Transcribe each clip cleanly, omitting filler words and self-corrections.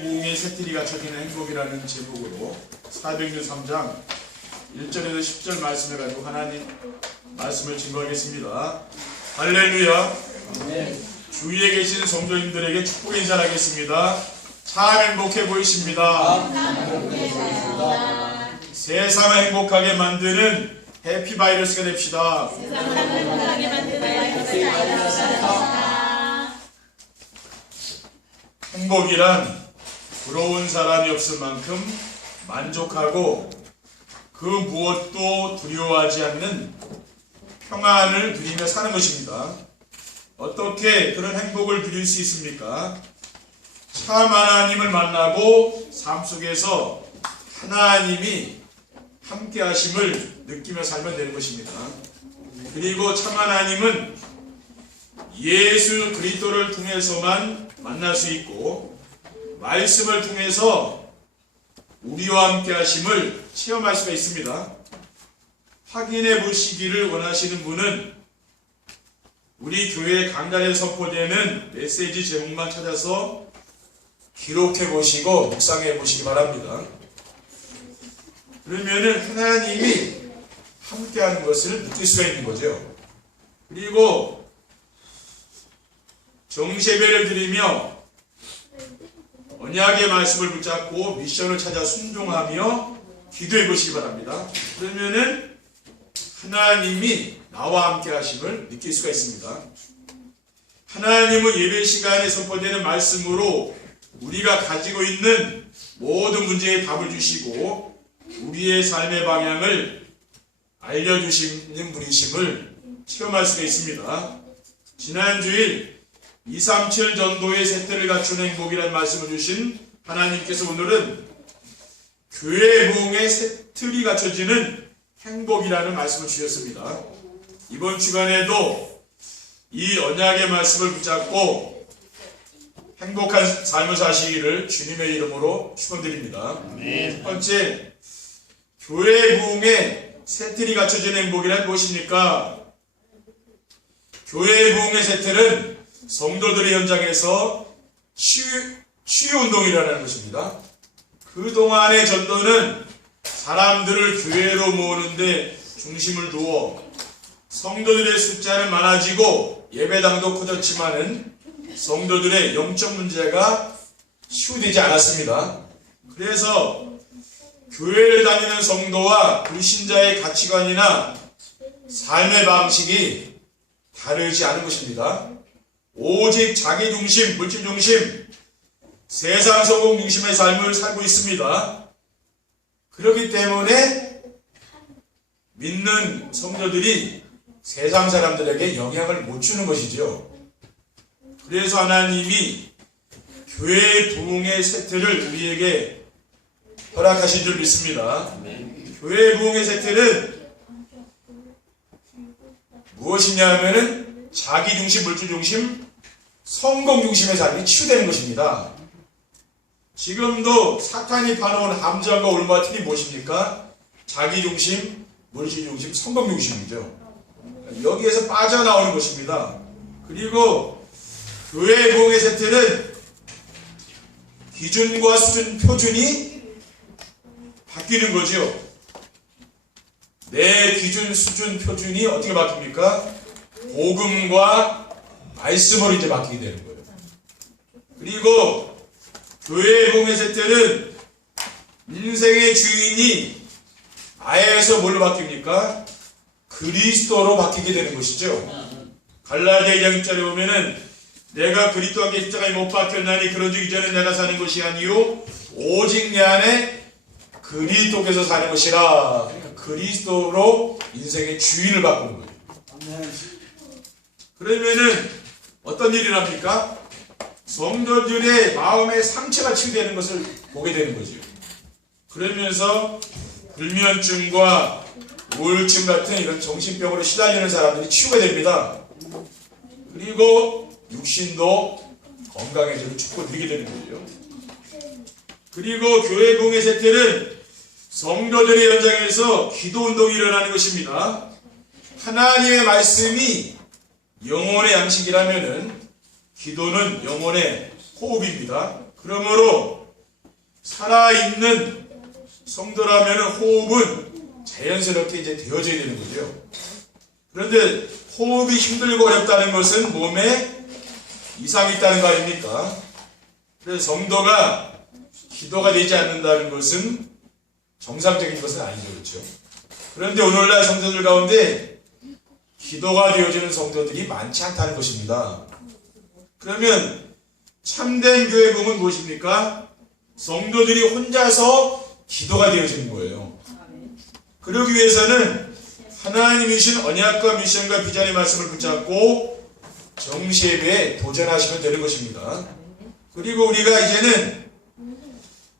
부흥의 새틀이 갖춰지는 행복이라는 제목으로 사도행전 3장 1절에서 10절 말씀을 가지고 하나님 말씀을 증거하겠습니다. 할렐루야. 주 위에 계신 성도님들에게 축복 인사하겠습니다. 참 행복해 보이십니다. 세상을 행복하게 만드는 해피바이러스가 됩시다. 행복이란 부러운 사람이 없을 만큼 만족하고 그 무엇도 두려워하지 않는 평안을 누리며 사는 것입니다. 어떻게 그런 행복을 누릴 수 있습니까? 참 하나님을 만나고 삶 속에서 하나님이 함께 하심을 느끼며 살면 되는 것입니다. 그리고 참 하나님은 예수 그리스도를 통해서만 만날 수 있고 말씀을 통해서 우리와 함께 하심을 체험할 수가 있습니다. 확인해 보시기를 원하시는 분은 우리 교회 강단에 선포되는 메시지 제목만 찾아서 기록해 보시고 묵상해 보시기 바랍니다. 그러면은 하나님이 함께하는 것을 느낄 수가 있는 거죠. 그리고 정세배를 드리며 언약의 말씀을 붙잡고 미션을 찾아 순종하며 기도해 보시기 바랍니다. 그러면은 하나님이 나와 함께 하심을 느낄 수가 있습니다. 하나님은 예배 시간에 선포되는 말씀으로 우리가 가지고 있는 모든 문제에 답을 주시고 우리의 삶의 방향을 알려주시는 분이심을 체험할 수가 있습니다. 지난 주일 237 전도의 세태를 갖춘 행복이라는 말씀을 주신 하나님께서 오늘은 교회 부흥의 세틀이 갖춰지는 행복이라는 말씀을 주셨습니다. 이번 주간에도 이 언약의 말씀을 붙잡고 행복한 삶을 사시기를 주님의 이름으로 축원드립니다. 첫 번째, 교회 부흥의 세틀이 갖춰지는 행복이란 무엇입니까? 교회 부흥의 세틀은 성도들의 현장에서 치유운동이라는 것입니다. 그동안의 전도는 사람들을 교회로 모으는데 중심을 두어 성도들의 숫자는 많아지고 예배당도 커졌지만은 성도들의 영적 문제가 치유되지 않았습니다. 그래서 교회를 다니는 성도와 불신자의 가치관이나 삶의 방식이 다르지 않은 것입니다. 오직 자기 중심, 물질 중심, 세상 성공 중심의 삶을 살고 있습니다. 그렇기 때문에 믿는 성도들이 세상 사람들에게 영향을 못 주는 것이죠. 그래서 하나님이 교회의 부흥의 세틀을 우리에게 허락하신 줄 믿습니다. 교회의 부흥의 세틀은 무엇이냐 하면은 자기 중심, 물질 중심, 성공 중심의 삶이 치유되는 것입니다. 지금도 사탄이 파놓은 함정과 올무와 틀이 무엇입니까? 자기 중심, 물질 중심, 성공 중심이죠. 여기에서 빠져나오는 것입니다. 그리고 교회의 부흥의 세틀은 기준과 수준, 표준이 바뀌는 거죠. 내 기준, 수준, 표준이 어떻게 바뀝니까? 복음과 말씀으로 이제 바뀌게 되는 거예요. 그리고 교회의 부흥의 세틀은 인생의 주인이 나에서 뭘로 바뀝니까? 그리스도로 바뀌게 되는 것이죠. 갈라디아 2장 1절에 보면은 내가 그리스도와 함께 십자가에 못 박혔나니 그런즉 이제는 내가 사는 것이 아니요 오직 내 안에 그리스도께서 사는 것이라. 그리스도로 인생의 주인을 바꾸는 거예요. 그러면은 어떤 일이 납니까? 성도들의 마음의 상처가 치유되는 것을 보게 되는 거죠. 그러면서 불면증과 우울증 같은 이런 정신병으로 시달리는 사람들이 치유가 됩니다. 그리고 육신도 건강해지는 축복을 누리게 되는 거죠. 그리고 교회 부흥의 세틀은 성도들의 현장에서 기도운동이 일어나는 것입니다. 하나님의 말씀이 영혼의 양식이라면은 기도는 영혼의 호흡입니다. 그러므로 살아있는 성도라면 호흡은 자연스럽게 이제 되어져야 되는 거죠. 그런데 호흡이 힘들고 어렵다는 것은 몸에 이상이 있다는 거 아닙니까? 그래서 성도가 기도가 되지 않는다는 것은 정상적인 것은 아니죠. 그렇죠? 그런데 오늘날 성도들 가운데 기도가 되어지는 성도들이 많지 않다는 것입니다. 그러면 참된 교회 부흥은 무엇입니까? 성도들이 혼자서 기도가 되어지는 거예요. 그러기 위해서는 하나님이 주신 언약과 미션과 비전의 말씀을 붙잡고 정시예배에 도전하시면 되는 것입니다. 그리고 우리가 이제는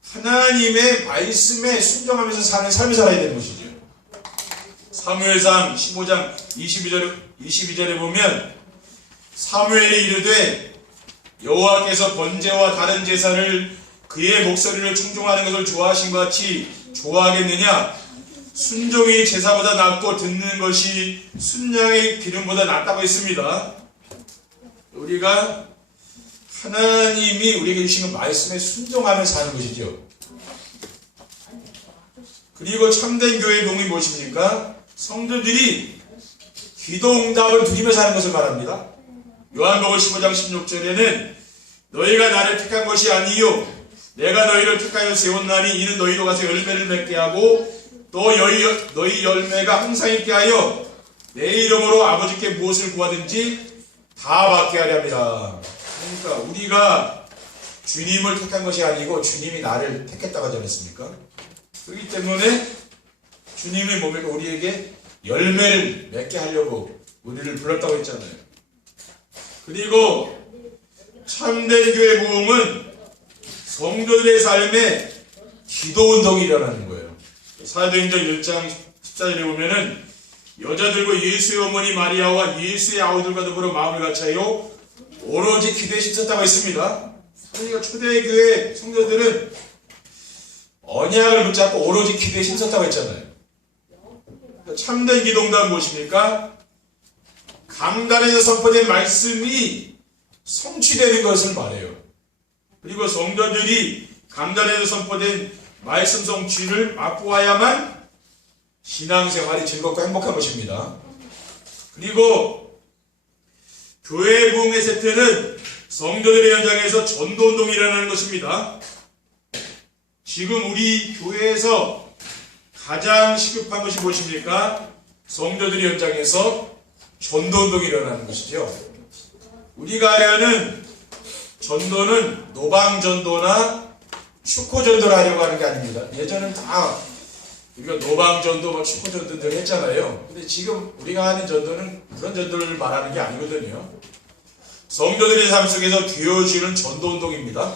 하나님의 말씀에 순종하면서 사는 삶을 살아야 되는 것이죠. 사무엘상 15장 22절에 보면 사무엘이 이르되 여호와께서 번제와 다른 제사를 그의 목소리를 충종하는 것을 좋아하신 것 같이 좋아하겠느냐? 순종이 제사보다 낫고 듣는 것이 순양의 기름보다 낫다고 했습니다. 우리가 하나님이 우리에게 주신 말씀에 순종하며 사는 것이죠. 그리고 참된 교회의 부흥이 무엇입니까? 성도들이 기도 응답을 누리며 사는 것을 말합니다. 요한복음 15장 16절에는 너희가 나를 택한 것이 아니요 내가 너희를 택하여 세웠나니 이는 너희로 가서 열매를 맺게 하고 또 너희 열매가 항상 있게 하여 내 이름으로 아버지께 무엇을 구하든지 다 받게 하려 합니다. 그러니까 우리가 주님을 택한 것이 아니고 주님이 나를 택했다고 하지 않았습니까? 그렇기 때문에 주님이 뭡니까? 우리에게 열매를 맺게 하려고 우리를 불렀다고 했잖아요. 그리고 참된 교회 부흥은 성도들의 삶에 기도 운동이 일어나는 거예요. 사도행전 1장 14절에 보면은 여자들과 예수의 어머니 마리아와 예수의 아우들과 더불어 마음을 같이하여 오로지 기도에 힘썼다고 했습니다. 그러니까 초대교회 성도들은 언약을 붙잡고 오로지 기도에 힘썼다고 했잖아요. 참된 기도응답은 무엇입니까? 강단에서 선포된 말씀이 성취되는 것을 말해요. 그리고 성도들이 강단에서 선포된 말씀 성취를 맛보아야만 신앙생활이 즐겁고 행복한 것입니다. 그리고 교회 부흥의 세태는 성도들의 현장에서 전도운동이 일어나는 것입니다. 지금 우리 교회에서 가장 시급한 것이 무엇입니까? 성도들의 현장에서 전도운동이 일어나는 것이죠. 우리가 하려는 전도는 노방전도나 축구전도를 하려고 하는 게 아닙니다. 예전엔 다 우리가 노방전도, 축구전도들 했잖아요. 근데 지금 우리가 하는 전도는 그런 전도를 말하는 게 아니거든요. 성도들의 삶 속에서 되어주는 전도운동입니다.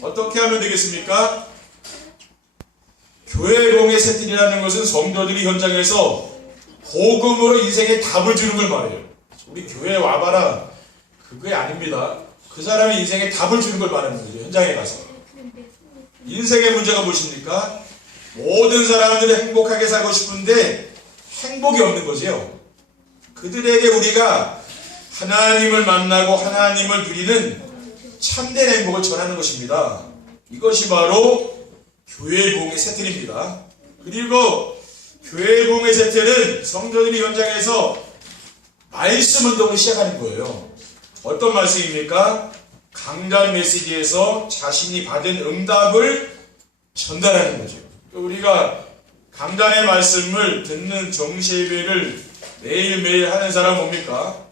어떻게 하면 되겠습니까? 교회 공의 세팅이라는 것은 성도들이 현장에서 복음으로 인생에 답을 주는 걸 말해요. 우리 교회에 와봐라. 그게 아닙니다. 그 사람의 인생에 답을 주는 걸 말하는 거죠. 현장에 가서. 인생의 문제가 무엇입니까? 모든 사람들이 행복하게 살고 싶은데 행복이 없는 거죠. 그들에게 우리가 하나님을 만나고 하나님을 누리는 참된 행복을 전하는 것입니다. 이것이 바로 교회 부흥의 세틀입니다. 그리고 교회 부흥의 세틀은 성도들이 현장에서 말씀 운동을 시작하는 거예요. 어떤 말씀입니까? 강단 메시지에서 자신이 받은 응답을 전달하는 거죠. 우리가 강단의 말씀을 듣는 정시예배를 매일매일 하는 사람은 뭡니까?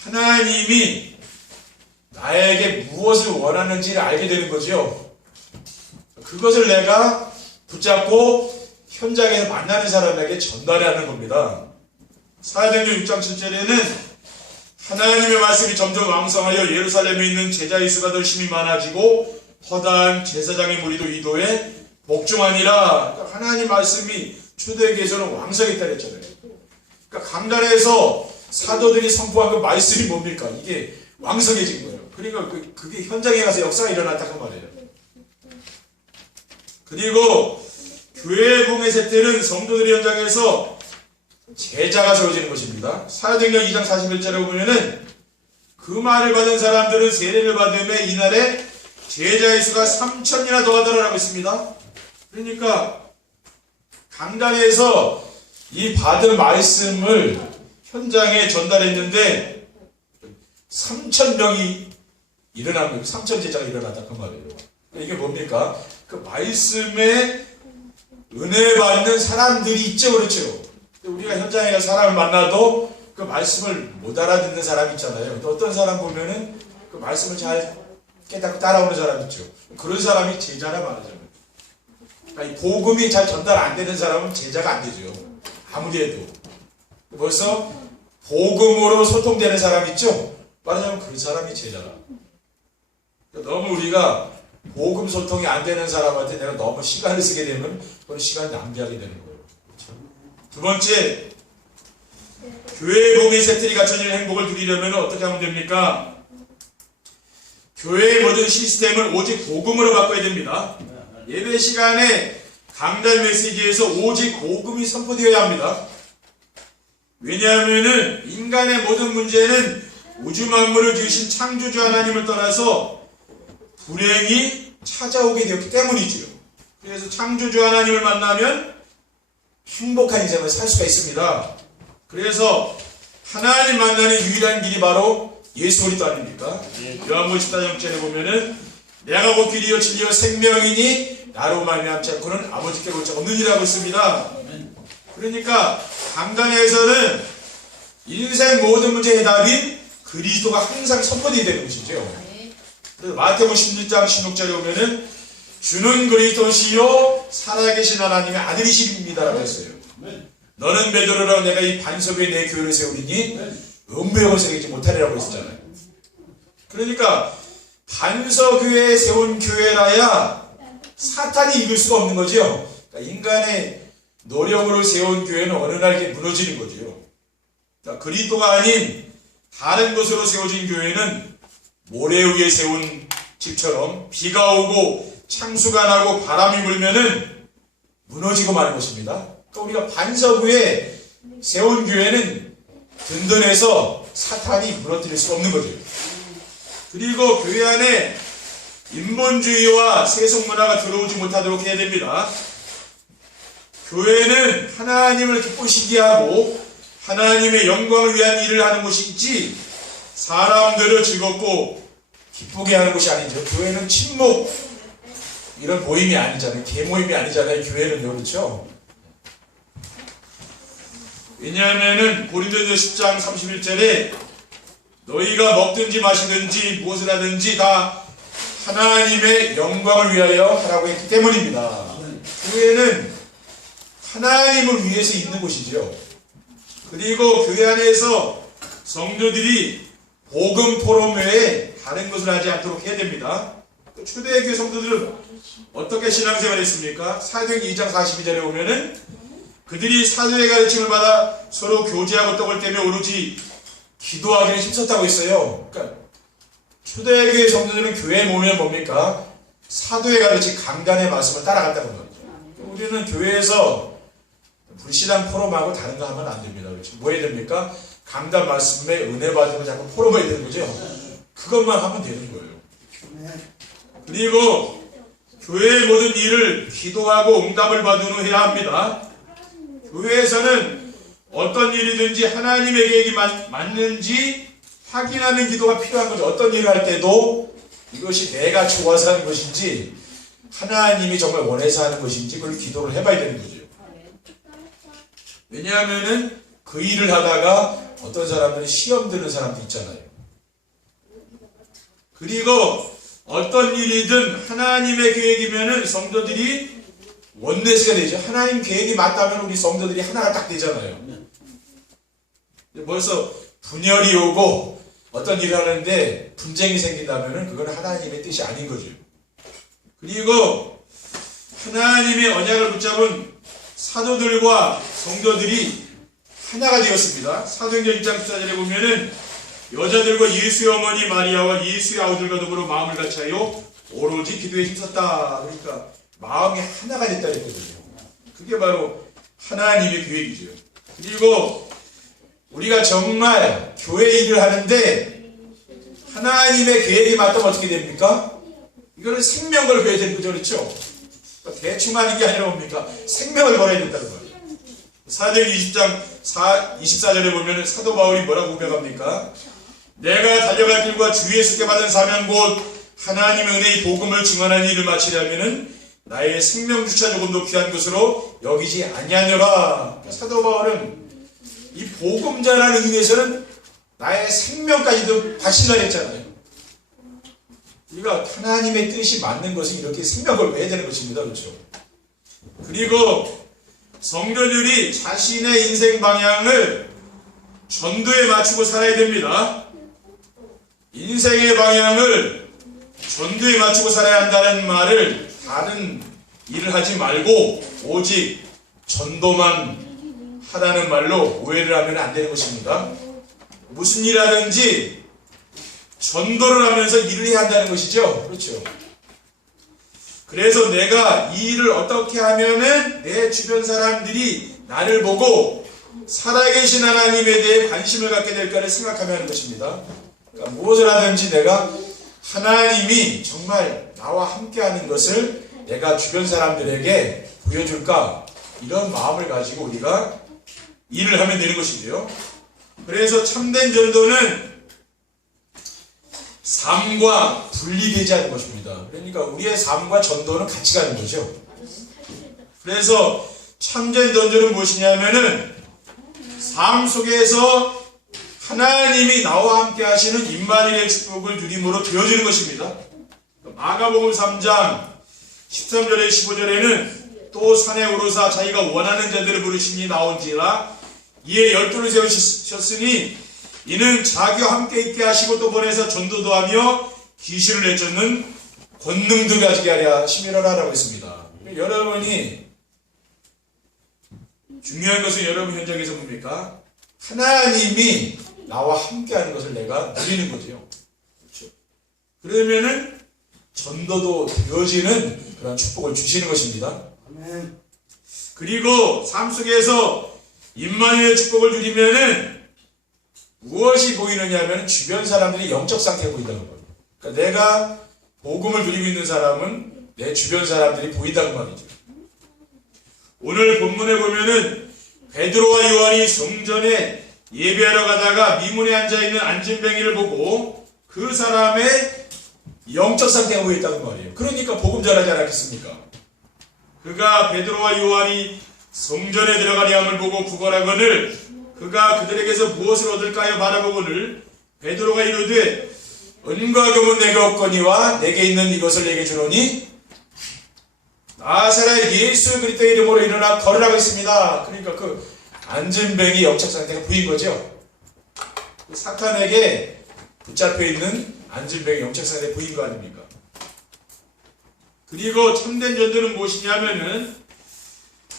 하나님이 나에게 무엇을 원하는지를 알게 되는 거죠. 그것을 내가 붙잡고 현장에서 만나는 사람에게 전달하는 겁니다. 사도행전 6장 7절에는 하나님의 말씀이 점점 왕성하여 예루살렘에 있는 제자의 수가 더 심히 많아지고 허다한 제사장의 무리도 이도에 복종하니라. 그러니까 하나님 말씀이 초대교회에서는 왕성했다 그랬잖아요. 그러니까 강단에서 사도들이 선포한 그 말씀이 뭡니까? 이게 왕성해진 거예요. 그러니까 그게 현장에 가서 역사가 일어났다고 말해요. 그리고 교회 부흥의 세태는 성도들의 현장에서 제자가 세워지는 것입니다. 사도행전 2장 41절에 보면은 그 말을 받은 사람들은 세례를 받음에 이날에 제자의 수가 3,000이나 더하더라라고 했습니다. 그러니까 강단에서 이 받은 말씀을 현장에 전달했는데 3,000명이 일어난 거예요. 3,000제자가 일어났다 그 말이에요. 이게 뭡니까? 그 말씀에 은혜 받는 사람들이 있죠, 그렇죠? 우리가 현장에 가서 사람을 만나도 그 말씀을 못 알아듣는 사람 있잖아요. 또 어떤 사람 보면은 그 말씀을 잘 깨닫고 따라오는 사람 있죠. 그런 사람이 제자라 말하잖아요. 그러니까 이 복음이 잘 전달 안 되는 사람은 제자가 안 되죠. 아무리 해도. 벌써 복음으로 소통되는 사람 있죠? 말하자면 그 사람이 제자라. 너무 우리가 복음 소통이 안 되는 사람한테 내가 너무 시간을 쓰게 되면 그런 시간을 낭비하게 되는 거예요. 그렇죠? 두 번째, 교회의 복음의 세틀이 갖춰진 행복을 누리려면 어떻게 하면 됩니까? 교회의 모든 시스템을 오직 복음으로 바꿔야 됩니다. 예배 시간에 강단 메시지에서 오직 복음이 선포되어야 합니다. 왜냐하면 인간의 모든 문제는 우주 만물을 지으신 창조주 하나님을 떠나서 불행이 찾아오게 되었기 때문이지요. 그래서 창조주 하나님을 만나면 행복한 인생을 살 수가 있습니다. 그래서 하나님 만나는 유일한 길이 바로 예수 그리스도 아닙니까? 요한복음 14장에 보면은 내가 곧 길이요 진리요 생명이니 나로 말미암지 않고는 아버지께 올 자 없느니라고 있습니다. 그러니까 강단에서는 인생 모든 문제의 해답인 그리스도가 항상 선포되어야 되는 것이죠. 그래서 마태복음 16장 16절에 보면은 주는 그리스도시요 살아계신 하나님의 아들이십니다라고 했어요. 너는 베드로라 내가 이 반석 위에 내 교회를 세우리니 음부역을 세우지 못하리라고 했었잖아요. 그러니까 반석 위에 세운 교회라야 사탄이 이길 수가 없는 거죠. 그러니까 인간의 노력으로 세운 교회는 어느 날 무너지는 거죠. 그러니까 그리스도가 아닌 다른 것으로 세워진 교회는 모래 위에 세운 집처럼 비가 오고 창수가 나고 바람이 불면은 무너지고 마는 것입니다. 그러니까 우리가 반석 위에 세운 교회는 든든해서 사탄이 무너뜨릴 수가 없는 거죠. 그리고 교회 안에 인본주의와 세속문화가 들어오지 못하도록 해야 됩니다. 교회는 하나님을 기쁘시게 하고 하나님의 영광을 위한 일을 하는 곳이지 사람들을 즐겁고 기쁘게 하는 곳이 아니죠. 교회는 친목 이런 모임이 아니잖아요. 개모임이 아니잖아요. 교회는요. 그렇죠? 왜냐하면은 고린도전서 10장 31절에 너희가 먹든지 마시든지 무엇을 하든지 다 하나님의 영광을 위하여 하라고 했기 때문입니다. 교회는 하나님을 위해서 있는 곳이죠. 그리고 교회 안에서 성도들이 복음 토론 외에 다른 것을 하지 않도록 해야 됩니다. 초대교회 성도들은 어떻게 신앙생활을 했습니까? 사도행전 2장 42절에 보면은 그들이 사도의 가르침을 받아 서로 교제하고 떡을 떼며 오로지 기도하기에 힘썼다고 했어요. 그러니까 초대교회 성도들은 교회에 모이면 뭡니까? 사도의 가르침 강단의 말씀을 따라갔다는 거죠. 우리는 교회에서 불신앙 포럼하고 다른 거 하면 안 됩니다. 그렇죠? 뭐 해야 됩니까? 강단 말씀에 은혜 받은 거 자꾸 포럼해야 되는 거죠. 그것만 하면 되는 거예요. 그리고 교회의 모든 일을 기도하고 응답을 받은 후 해야 합니다. 교회에서는 어떤 일이든지 하나님의 계획이 맞는지 확인하는 기도가 필요한 거죠. 어떤 일을 할 때도 이것이 내가 좋아서 하는 것인지 하나님이 정말 원해서 하는 것인지 그걸 기도를 해봐야 되는 거죠. 왜냐하면은 그 일을 하다가 어떤 사람들은 시험 드는 사람도 있잖아요. 그리고 어떤 일이든 하나님의 계획이면은 성도들이 원내스가 되죠. 하나님 계획이 맞다면 우리 성도들이 하나가 딱 되잖아요. 벌써 분열이 오고 어떤 일을 하는데 분쟁이 생긴다면은 그건 하나님의 뜻이 아닌 거죠. 그리고 하나님의 언약을 붙잡은 사도들과 성도들이 하나가 되었습니다. 사도행전 1장 14절에 보면은 여자들과 예수의 어머니 마리아와 예수의 아우들과 더불어 마음을 같이하여 오로지 기도에 힘썼다. 그러니까 마음이 하나가 됐다 그랬거든요. 그게 바로 하나님의 계획이죠. 그리고 우리가 정말 교회 일을 하는데 하나님의 계획이 맞다면 어떻게 됩니까? 이거는 생명을 걸어야 되는 거죠. 그렇죠? 대충 하는 게 아니라 뭡니까? 생명을 걸어야 된다는 거예요. 사도행 20장 24절에 보면 사도 바울이 뭐라고 고백합니까? 내가 달려갈 길과 주 예수께 받은 사명 곧 하나님의 은혜의 복음을 증언하는 일을 마치려면은 나의 생명 주차 조금도 귀한 것으로 여기지 아니하노라. 사도 바울은 이 복음 전하는 의미에서는 나의 생명까지도 바친다 했잖아요. 우리가 하나님의 뜻이 맞는 것은 이렇게 생명을 해야 되는 것입니다. 그렇죠? 그리고 성도들이 자신의 인생 방향을 전도에 맞추고 살아야 됩니다. 인생의 방향을 전도에 맞추고 살아야 한다는 말을 다른 일을 하지 말고 오직 전도만 하라는 말로 오해를 하면 안 되는 것입니다. 무슨 일 하든지 전도를 하면서 일을 해야 한다는 것이죠. 그렇죠. 그래서 내가 이 일을 어떻게 하면은 내 주변 사람들이 나를 보고 살아계신 하나님에 대해 관심을 갖게 될까를 생각하며 하는 것입니다. 그러니까 무엇을 하든지 내가 하나님이 정말 나와 함께 하는 것을 내가 주변 사람들에게 보여줄까, 이런 마음을 가지고 우리가 일을 하면 되는 것이고요. 그래서 참된 전도는 삶과 분리되지 않는 것입니다. 그러니까 우리의 삶과 전도는 같이 가는 거죠. 그래서 참된 전도는 무엇이냐면은 삶 속에서 하나님이 나와 함께 하시는 임마누엘의 축복을 누림으로 되어지는 것입니다. 마가복음 3장 13절에 15절에는 또 산에 오르사 자기가 원하는 자들을 부르시니 나온지라 이에 12를 세우셨으니 이는 자기와 함께 있게 하시고 또 보내서 전도도 하며 귀신을 내쫓는 권능도 가지게 하려 심이라라고 했습니다. 여러분이 중요한 것은 여러분 현장에서 뭡니까? 하나님이 나와 함께 하는 것을 내가 누리는 거죠. 그렇죠? 그러면은 전도도 되어지는 그런 축복을 주시는 것입니다. 아멘. 그리고 삶 속에서 임마누엘의 축복을 누리면은 무엇이 보이느냐 하면 주변 사람들이 영적 상태가 보인다는 거예요. 그러니까 내가 복음을 누리고 있는 사람은 내 주변 사람들이 보인다는 말이죠. 오늘 본문에 보면은 베드로와 요한이 성전에 예배하러 가다가 미문에 앉아있는 안진뱅이를 보고 그 사람의 영적 상태가 보였다는 말이에요. 그러니까 복음 전하지 않았겠습니까? 그가 베드로와 요한이 성전에 들어가려 함을 보고 구걸하거늘 그가 그들에게서 무엇을 얻을까요 바라보거늘 베드로가 이르되 은과 금은 내게 없거니와 내게 있는 이것을 내게 주노니 나사렛 예수 그리스도의 이름으로 일어나 걸으라고 했습니다. 그러니까 그 안진뱅이 영적 상태가 보인 거죠. 사탄에게 붙잡혀 있는 안진뱅이 영적 상태가 보인 거 아닙니까? 그리고 참된 전도는 무엇이냐면은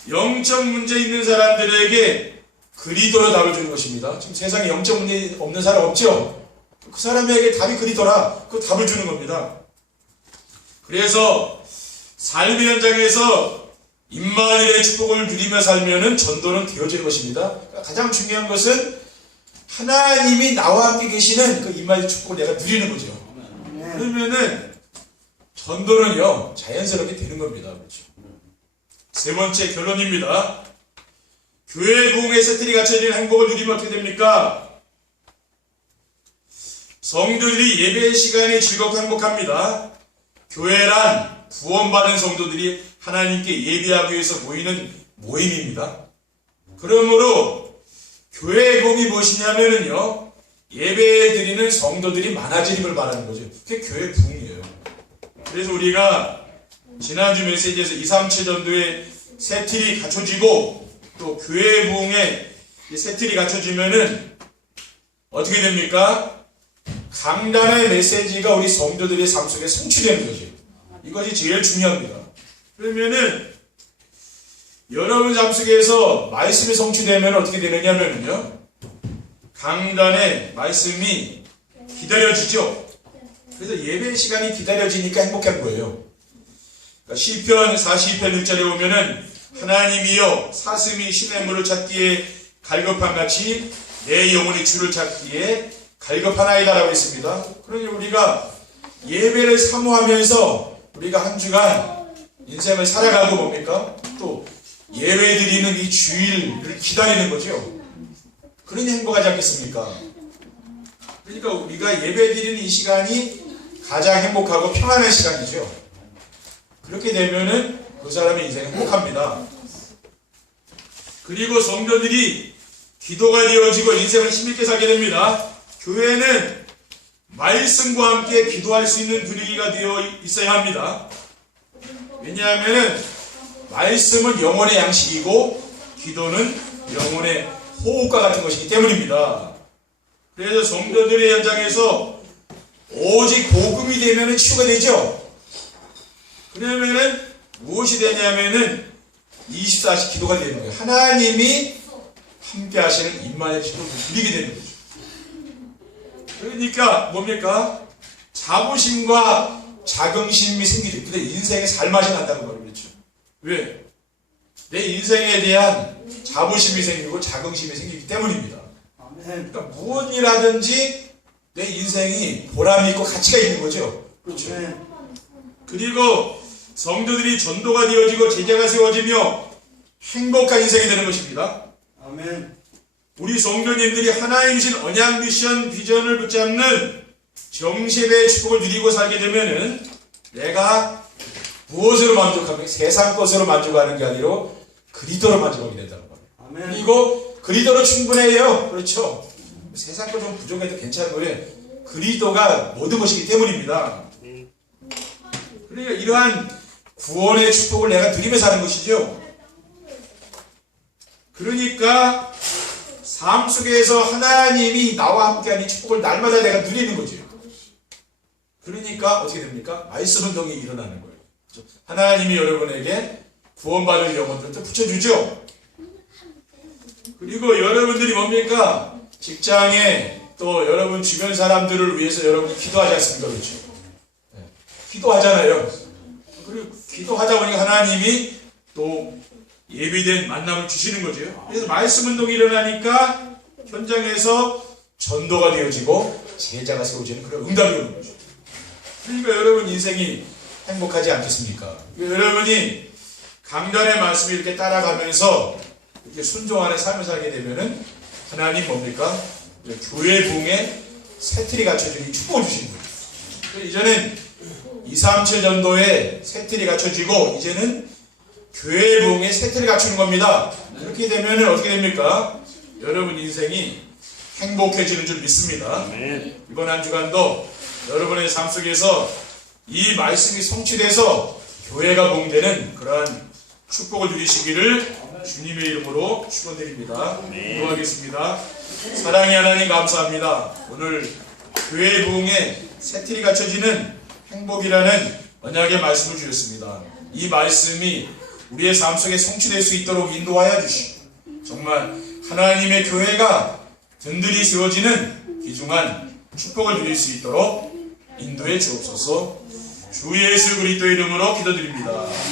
영적 문제 있는 사람들에게 그리스도로 답을 주는 것입니다. 지금 세상에 영적 문제 없는 사람 없죠? 그 사람에게 답이 그리스도라 그 답을 주는 겁니다. 그래서 삶의 현장에서 임마누엘의 축복을 누리며 살면은 전도는 되어지는 것입니다. 그러니까 가장 중요한 것은 하나님이 나와 함께 계시는 그 임마누엘의 축복을 내가 누리는 거죠. 그러면은 전도는요 자연스럽게 되는 겁니다. 그렇죠? 세 번째 결론입니다. 교회 부흥의 세틀이 갖춰진 행복을 누리면 어떻게 됩니까? 성도들이 예배 시간이 즐겁고 행복합니다. 교회란 구원받은 성도들이 하나님께 예배하기 위해서 모이는 모임입니다. 그러므로 교회의 부흥이 무엇이냐면요 예배 드리는 성도들이 많아지는 걸 말하는 거죠. 그게 교회 부흥이에요. 그래서 우리가 지난주 메시지에서 237 전도의 새 틀이 갖춰지고 또 교회 부흥에 새 틀이 갖춰지면은 어떻게 됩니까? 강단의 메시지가 우리 성도들의 삶 속에 성취되는 거죠. 이것이 제일 중요합니다. 그러면은 여러분 삶 속에서 말씀이 성취되면 어떻게 되느냐면요 강단의 말씀이 기다려지죠. 그래서 예배 시간이 기다려지니까 행복한 거예요. 그러니까 시편 42편 1절에 보면은 하나님이여 사슴이 시냇물을 찾기에 갈급한 같이 내 영혼이 주를 찾기에 갈급하나이다라고 했습니다. 그러니 우리가 예배를 사모하면서 우리가 한 주간 인생을 살아가고 뭡니까? 또 예배드리는 이 주일을 기다리는 거죠. 그러니 행복하지 않겠습니까? 그러니까 우리가 예배드리는 이 시간이 가장 행복하고 평안한 시간이죠. 그렇게 되면은 그 사람의 인생이 행복합니다. 그리고 성도들이 기도가 되어지고 인생을 힘있게 살게 됩니다. 교회는 말씀과 함께 기도할 수 있는 분위기가 되어 있어야 합니다. 왜냐하면 말씀은 영혼의 양식이고 기도는 영혼의 호흡과 같은 것이기 때문입니다. 그래서 성도들의 현장에서 오직 복음이 되면 치유가 되죠. 그러면은 무엇이 되냐면은 24시 기도가 되는 거예요. 하나님이 함께 하시는 임마누엘 기도를 누리게 되는 거죠. 그러니까 뭡니까? 자부심과 자긍심이 생기죠. 근데 인생에 살맛이 난다는 걸 그렇죠. 왜? 내 인생에 대한 자부심이 생기고 자긍심이 생기기 때문입니다. 그러니까 무슨 일 하든지 내 인생이 보람이 있고 가치가 있는 거죠. 그렇죠. 그리고 성도들이 전도가 되어지고 제자가 세워지며 행복한 인생이 되는 것입니다. 아멘. 우리 성도님들이 하나님 주신 언약 미션 비전을 붙잡는 정신의 축복을 누리고 살게 되면은 내가 무엇으로 만족하면 세상 것으로 만족하는 게 아니라 그리스도로 만족하게 된다는 거예요. 아멘. 그리고 그리스도로 충분해요. 그렇죠. 세상 것 좀 부족해도 괜찮은 거예요. 그리스도가 모든 것이기 때문입니다. 그러니까 이러한 구원의 축복을 내가 누리며 사는 것이죠. 그러니까 삶 속에서 하나님이 나와 함께하는 이 축복을 날마다 내가 누리는 거죠. 그러니까 어떻게 됩니까? 말씀 운동이 일어나는 거예요. 하나님이 여러분에게 구원받을 영혼들을 또 붙여주죠. 그리고 여러분들이 뭡니까? 직장에 또 여러분 주변 사람들을 위해서 여러분이 기도하지 않습니까? 그렇죠? 네. 기도하잖아요. 그리고 기도하다 보니까 하나님이 또 예비된 만남을 주시는 거죠. 그래서 말씀 운동이 일어나니까 현장에서 전도가 되어지고 제자가 세워지는 그런 응답이 오는 거죠. 그러니까 여러분 인생이 행복하지 않겠습니까? 여러분이 강단의 말씀을 이렇게 따라가면서 이렇게 순종하는 삶을 살게 되면은 하나님 뭡니까? 교회 부흥에 새틀이 갖춰지니 축복을 주시는 거예요. 이제는 237 전도에 새틀이 갖춰지고 이제는 교회 부흥에 새틀이 갖추는 겁니다. 그렇게 되면 어떻게 됩니까? 여러분 인생이 행복해지는 줄 믿습니다. 이번 한 주간도 여러분의 삶 속에서 이 말씀이 성취돼서 교회가 부흥되는 그러한 축복을 누리시기를 주님의 이름으로 축원드립니다. 기도하겠습니다. 사랑의 하나님 감사합니다. 오늘 교회 부흥에 새틀이 갖춰지는 행복이라는 언약의 말씀을 주셨습니다. 이 말씀이 우리의 삶 속에 성취될 수 있도록 인도하여 주시고 정말 하나님의 교회가 든든히 세워지는 귀중한 축복을 누릴 수 있도록 인도해 주옵소서. 주 예수 그리스도의 이름으로 기도드립니다.